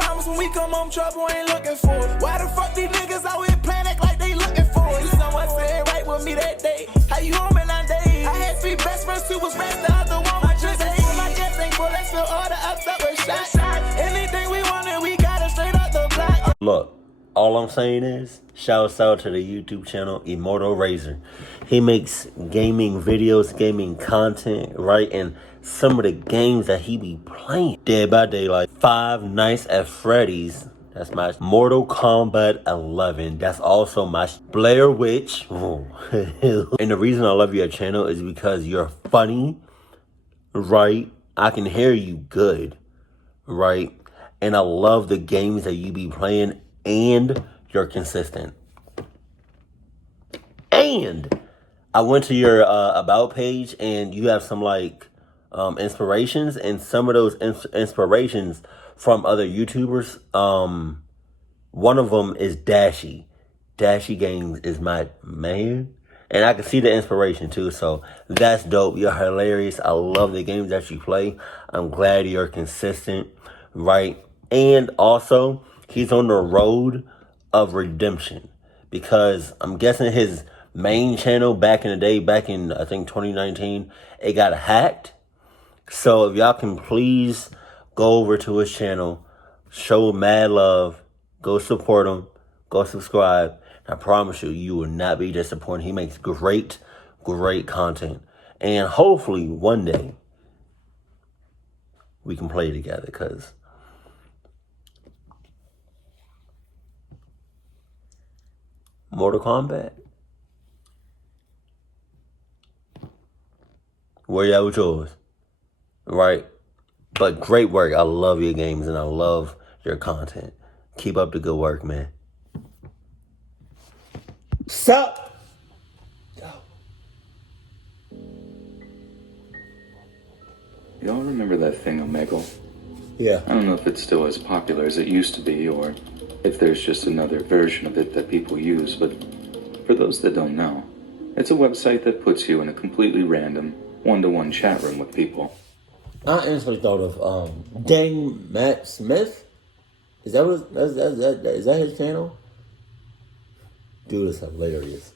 promise when we come home, trouble ain't looking for it. Why the fuck these niggas always playing act like they looking for it? Someone said right with me that day. How you home in 9 days? I had 3 best friends, 2 was friends, the other one was just days. My jet ain't full, let's fill all the ups up with shots. Anything we wanted, we got it straight up the block. Look, all I'm saying is, shouts out to the YouTube channel Immortal Razor. He makes gaming videos, gaming content, right? And some of the games that he be playing, Dead by Daylight, Five Nights at Freddy's, that's my Mortal Kombat 11. That's also my Blair Witch. And the reason I love your channel is because you're funny, right? I can hear you good, right? And I love the games that you be playing, and you're consistent. And I went to your About page, and you have some like inspirations, and some of those inspirations from other YouTubers. One of them is Dashy. Dashy Games is my man. And I can see the inspiration too, so that's dope. You're hilarious. I love the games that you play. I'm glad you're consistent, right? And also, he's on the road of redemption, because I'm guessing his main channel back in the day, back in, I think, 2019, it got hacked. So if y'all can please go over to his channel, show mad love, go support him, go subscribe. I promise you, you will not be disappointed. He makes great, great content. And hopefully one day we can play together, because Mortal Kombat? Where y'all with yours? Right? But great work. I love your games and I love your content. Keep up the good work, man. Sup? Y'all remember that thing Omegle? Yeah. I don't know if it's still as popular as it used to be, or if there's just another version of it that people use, but for those that don't know, it's a website that puts you in a completely random, one-to-one chat room with people. I instantly thought of Dang Matt Smith. Is that his channel? Dude is hilarious.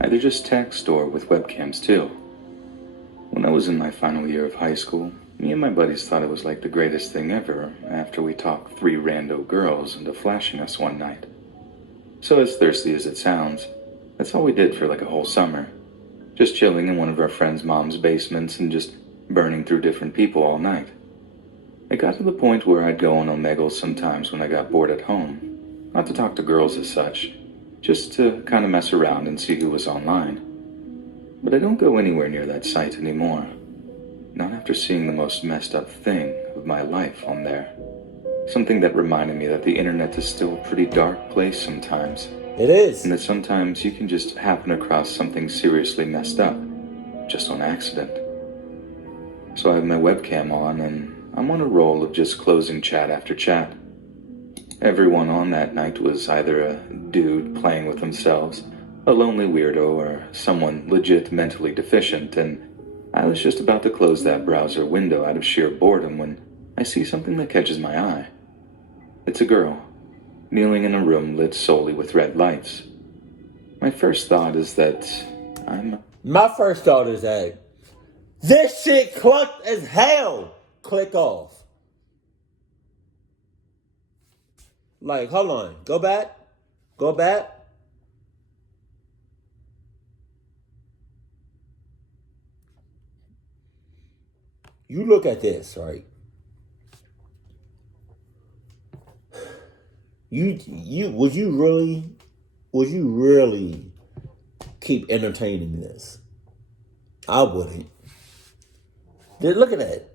Either just text or with webcams too. When I was in my final year of high school, me and my buddies thought it was like the greatest thing ever after we talked 3 rando girls into flashing us one night. So as thirsty as it sounds, that's all we did for like a whole summer. Just chilling in one of our friends' mom's basements and just burning through different people all night. It got to the point where I'd go on Omegle sometimes when I got bored at home. Not to talk to girls as such, just to kind of mess around and see who was online. But I don't go anywhere near that site anymore. Not after seeing the most messed up thing of my life on there. Something that reminded me that the internet is still a pretty dark place sometimes. It is. And that sometimes you can just happen across something seriously messed up, just on accident. So I have my webcam on, and I'm on a roll of just closing chat after chat. Everyone on that night was either a dude playing with themselves, a lonely weirdo, or someone legit mentally deficient, and I was just about to close that browser window out of sheer boredom when I see something that catches my eye. It's a girl, kneeling in a room lit solely with red lights. My first thought is that this shit clucked as hell. Click off. Like, hold on. Go back. Go back. You look at this, right? Would you really keep entertaining this? I wouldn't. Look at that.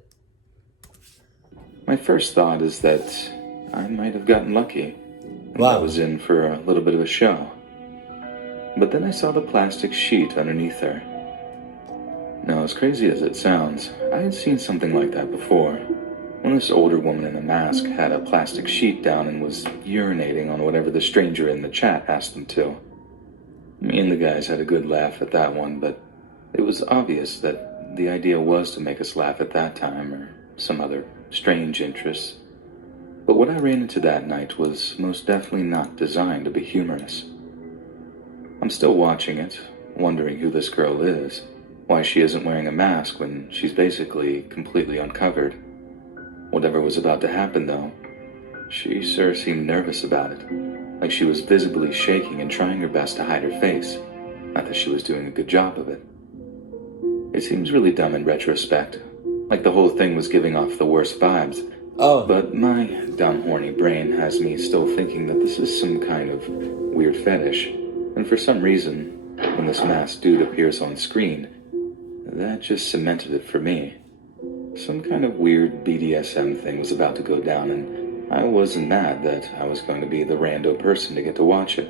My first thought is that I might have gotten lucky. And I was in for a little bit of a show. But then I saw the plastic sheet underneath her. Now, as crazy as it sounds, I had seen something like that before. When this older woman in a mask had a plastic sheet down and was urinating on whatever the stranger in the chat asked them to. Me and the guys had a good laugh at that one, but it was obvious that the idea was to make us laugh at that time or some other strange interests. But what I ran into that night was most definitely not designed to be humorous. I'm still watching it, wondering who this girl is, why she isn't wearing a mask when she's basically completely uncovered. Whatever was about to happen, though, she sure seemed nervous about it, like she was visibly shaking and trying her best to hide her face, not that she was doing a good job of it. It seems really dumb in retrospect, like the whole thing was giving off the worst vibes. Oh. But my dumb horny brain has me still thinking that this is some kind of weird fetish, and for some reason, when this masked dude appears on screen, that just cemented it for me. Some kind of weird BDSM thing was about to go down, and I wasn't mad that I was going to be the rando person to get to watch it.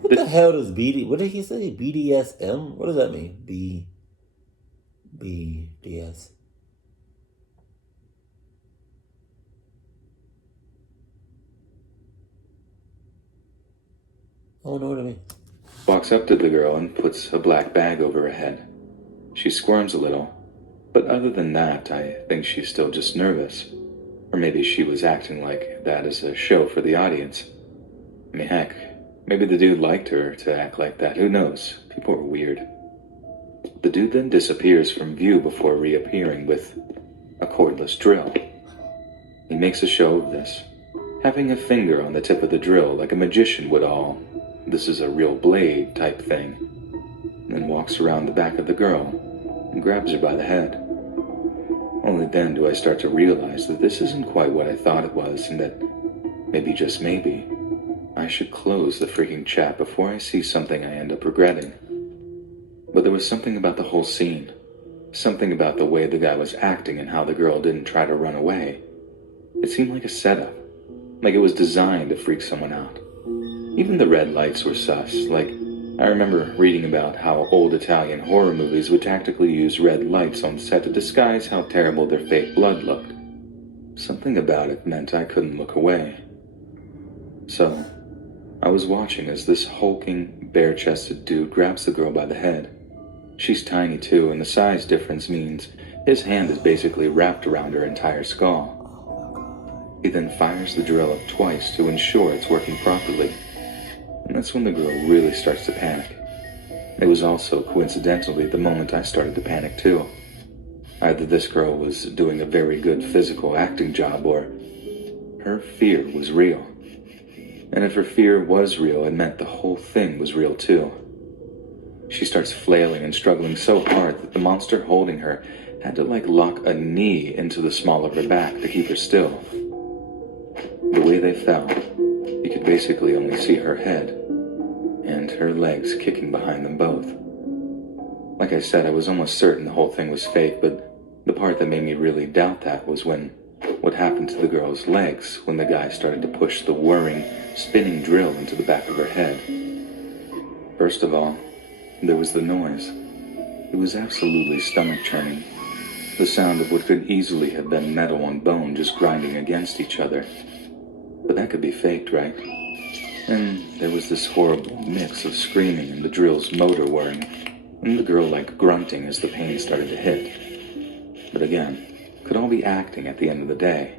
What the hell does what did he say? BDSM? What does that mean? BDS. I don't know what I mean. Walks up to the girl and puts a black bag over her head. She squirms a little, but other than that, I think she's still just nervous. Or maybe she was acting like that as a show for the audience. I mean, heck, maybe the dude liked her to act like that. Who knows? People are weird. The dude then disappears from view before reappearing with a cordless drill. He makes a show of this, having a finger on the tip of the drill like a magician would all. This is a real blade type thing. Then walks around the back of the girl and grabs her by the head. Only then do I start to realize that this isn't quite what I thought it was, and that maybe, just maybe, I should close the freaking chat before I see something I end up regretting. But there was something about the whole scene, something about the way the guy was acting and how the girl didn't try to run away. It seemed like a setup, like it was designed to freak someone out. Even the red lights were sus. Like, I remember reading about how old Italian horror movies would tactically use red lights on set to disguise how terrible their fake blood looked. Something about it meant I couldn't look away. So, I was watching as this hulking, bare-chested dude grabs the girl by the head. She's tiny too, and the size difference means his hand is basically wrapped around her entire skull. He then fires the drill up twice to ensure it's working properly. And that's when the girl really starts to panic. It was also, coincidentally, the moment I started to panic too. Either this girl was doing a very good physical acting job, or her fear was real. And if her fear was real, it meant the whole thing was real too. She starts flailing and struggling so hard that the monster holding her had to lock a knee into the small of her back to keep her still. The way they fell, you could basically only see her head and her legs kicking behind them both. Like I said, I was almost certain the whole thing was fake, but the part that made me really doubt that was what happened to the girl's legs when the guy started to push the whirring, spinning drill into the back of her head. First of all, there was the noise. It was absolutely stomach-churning. The sound of what could easily have been metal on bone just grinding against each other. But that could be faked, right? And there was this horrible mix of screaming and the drill's motor whirring, and the girl grunting as the pain started to hit. But again, could all be acting at the end of the day.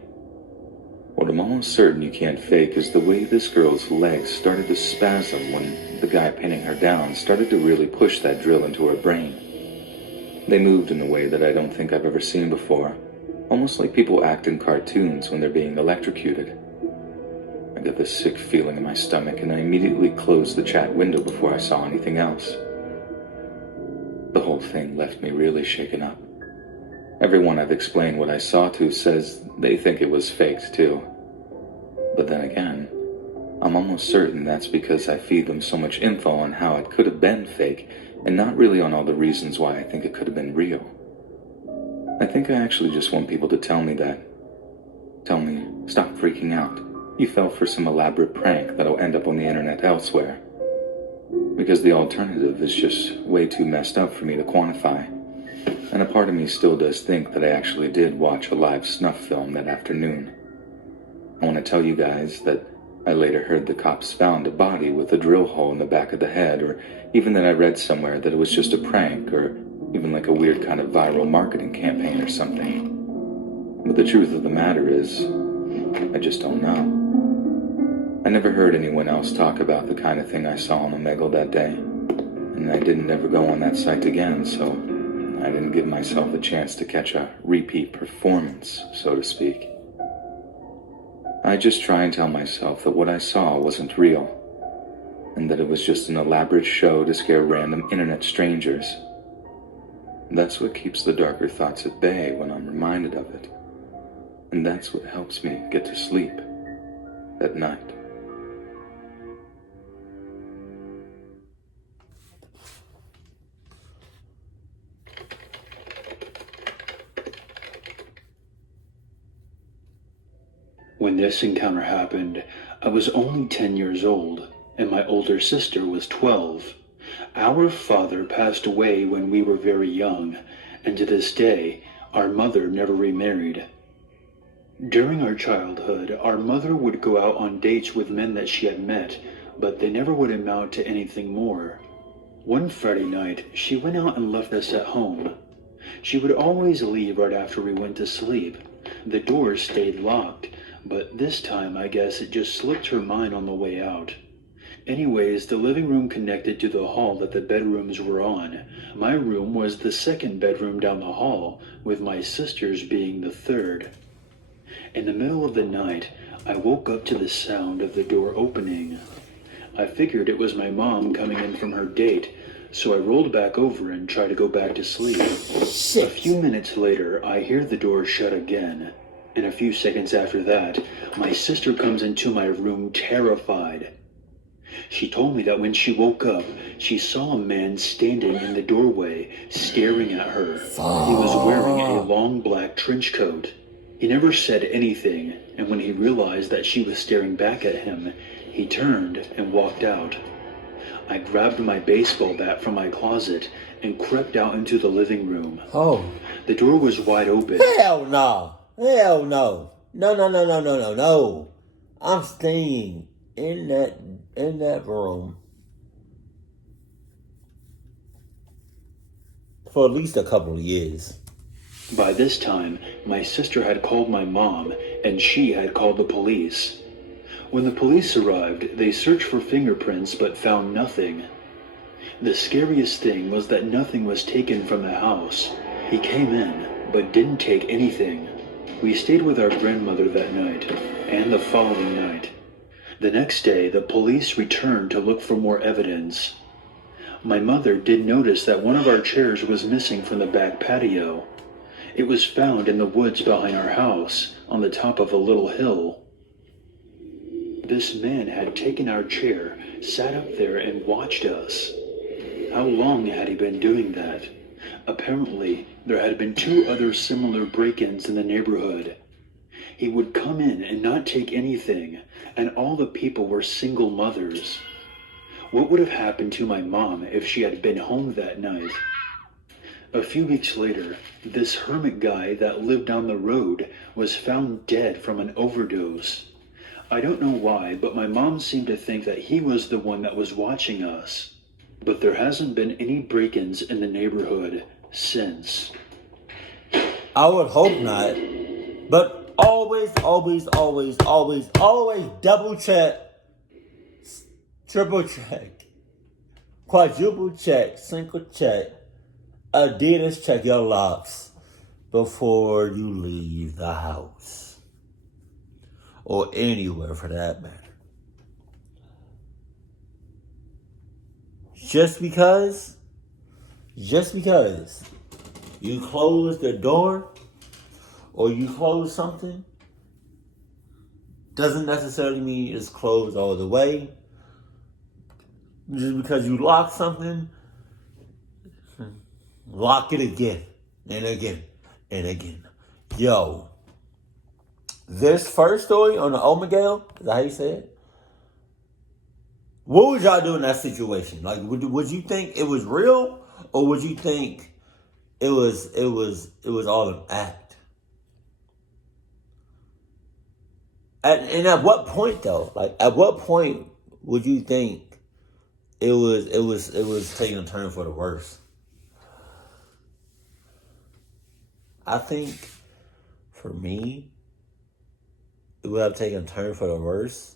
What I'm almost certain you can't fake is the way this girl's legs started to spasm when the guy pinning her down started to really push that drill into her brain. They moved in a way that I don't think I've ever seen before, almost like people act in cartoons when they're being electrocuted. I got this sick feeling in my stomach, and I immediately closed the chat window before I saw anything else. The whole thing left me really shaken up. Everyone I've explained what I saw to says they think it was faked too. But then again, I'm almost certain that's because I feed them so much info on how it could have been fake, and not really on all the reasons why I think it could have been real. I think I actually just want people to tell me that. Tell me, stop freaking out. You fell for some elaborate prank that'll end up on the internet elsewhere. Because the alternative is just way too messed up for me to quantify. And a part of me still does think that I actually did watch a live snuff film that afternoon. I want to tell you guys that I later heard the cops found a body with a drill hole in the back of the head, or even that I read somewhere that it was just a prank, or even a weird kind of viral marketing campaign or something. But the truth of the matter is, I just don't know. I never heard anyone else talk about the kind of thing I saw on Omegle that day, and I didn't ever go on that site again, so I didn't give myself a chance to catch a repeat performance, so to speak. I just try and tell myself that what I saw wasn't real, and that it was just an elaborate show to scare random internet strangers. That's what keeps the darker thoughts at bay when I'm reminded of it. And that's what helps me get to sleep at night. When this encounter happened, I was only 10 years old, and my older sister was 12. Our father passed away when we were very young, and to this day, our mother never remarried. During our childhood, our mother would go out on dates with men that she had met, but they never would amount to anything more. One Friday night, she went out and left us at home. She would always leave right after we went to sleep. The door stayed locked, but this time I guess it just slipped her mind on the way out. Anyways, the living room connected to the hall that the bedrooms were on. My room was the second bedroom down the hall, with my sister's being the third. In the middle of the night, I woke up to the sound of the door opening. I figured it was my mom coming in from her date, so I rolled back over and tried to go back to sleep. A few minutes later, I hear the door shut again. And a few seconds after that, my sister comes into my room terrified. She told me that when she woke up, she saw a man standing in the doorway, staring at her. He was wearing a long black trench coat. He never said anything, and when he realized that she was staring back at him, he turned and walked out. I grabbed my baseball bat from my closet and crept out into the living room. Oh. The door was wide open. Hell no. Hell no. No. I'm staying in that room for at least a couple of years. By this time, my sister had called my mom, and she had called the police. When the police arrived, they searched for fingerprints but found nothing. The scariest thing was that nothing was taken from the house. He came in, but didn't take anything. We stayed with our grandmother that night, and the following night. The next day, the police returned to look for more evidence. My mother did notice that one of our chairs was missing from the back patio. It was found in the woods behind our house, on the top of a little hill. This man had taken our chair, sat up there, and watched us. How long had he been doing that? Apparently, there had been 2 other similar break-ins in the neighborhood. He would come in and not take anything, and all the people were single mothers. What would have happened to my mom if she had been home that night? A few weeks later, this hermit guy that lived down the road was found dead from an overdose. I don't know why, but my mom seemed to think that he was the one that was watching us. But there hasn't been any break-ins in the neighborhood since. I would hope not. But always double check, triple check, quadruple check, single check, Adidas check your locks before you leave the house. Or anywhere for that matter. Just because you close the door or you close something doesn't necessarily mean it's closed all the way. Just because you lock something, lock it again and again and again. Yo, this first story on the Omegle, is that how you say it? What would y'all do in that situation? Like, would you think it was real, or would you think it was all an act? And at what point though? Like, at what point would you think it was taking a turn for the worse? I think for me, it would have taken a turn for the worse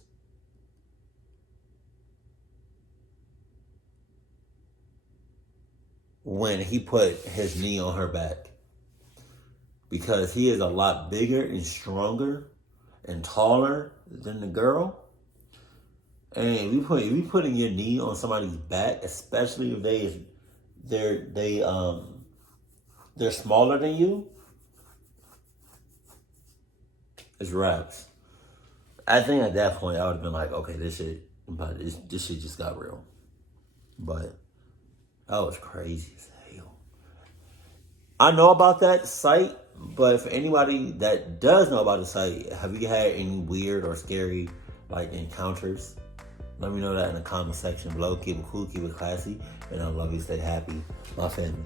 when he put his knee on her back. Because he is a lot bigger and stronger and taller than the girl. And if you putting your knee on somebody's back, especially if they're smaller than you, it's raps. I think at that point I would have been like, okay, this shit just got real. But that was crazy as hell. I know about that site, but for anybody that does know about the site, have you had any weird or scary like encounters? Let me know that in the comment section below. Keep it cool, keep it classy, and I love you. Stay happy, my family.